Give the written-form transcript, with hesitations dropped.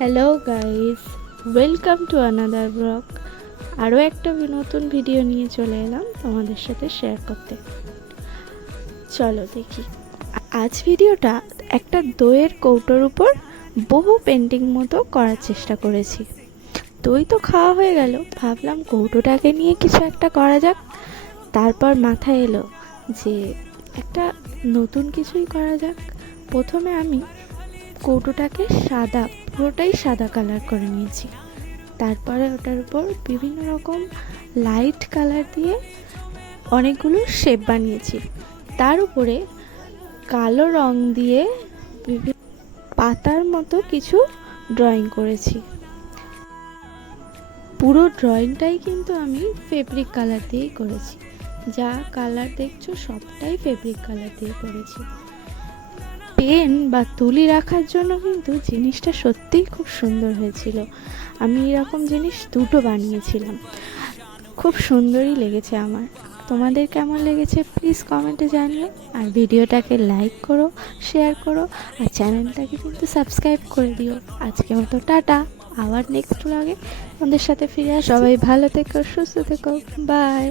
Hello guys, welcome to another blog. আরও একটা নতুন ভিডিও নিয়ে চলে এলাম তোমাদের সাথে শেয়ার করতে। চলো দেখি। আজ ভিডিওটা একটা দইয়ের কৌটোর উপর বহু পেন্টিং মতো করার চেষ্টা করেছি। দই তো খাওয়া হয়ে গেল, ভাবলাম কৌটোটাকে নিয়ে কিছু একটা করা যাক। তারপর মাথায় এলো যে একটা নতুন কিছুই করা যাক। প্রথমে আমি কৌটোটাকে পুরোটাই সাদা কালার করে নিয়েছি। তারপরে ওটার উপর বিভিন্ন রকম লাইট কালার দিয়ে অনেকগুলো শেপ বানিয়েছি। তার উপরে কালো রং দিয়ে বিভিন্ন পাতার মতো কিছু ড্রয়িং করেছি। পুরো ড্রয়িংটাই কিন্তু আমি ফেব্রিক কালার দিয়েই করেছি। যা কালার দেখছো সবটাই ফেব্রিক কালার দিয়ে করেছি। পেন বা তুলি রাখার জন্য কিন্তু জিনিসটা সত্যিই খুব সুন্দর হয়েছিল। আমি এরকম জিনিস দুটো বানিয়েছিলাম, খুব সুন্দরই লেগেছে আমার। তোমাদের কেমন লেগেছে প্লিজ কমেন্টে জানিও। আর ভিডিওটাকে লাইক করো, শেয়ার করো, আর চ্যানেলটাকে কিন্তু সাবস্ক্রাইব করে দিও। আজকে মতো টাটা, আবার নেক্সট ব্লগে তোমাদের সাথে ফিরে আসছি। সবাই ভালো থেকো, সুস্থ থেকো, বাই।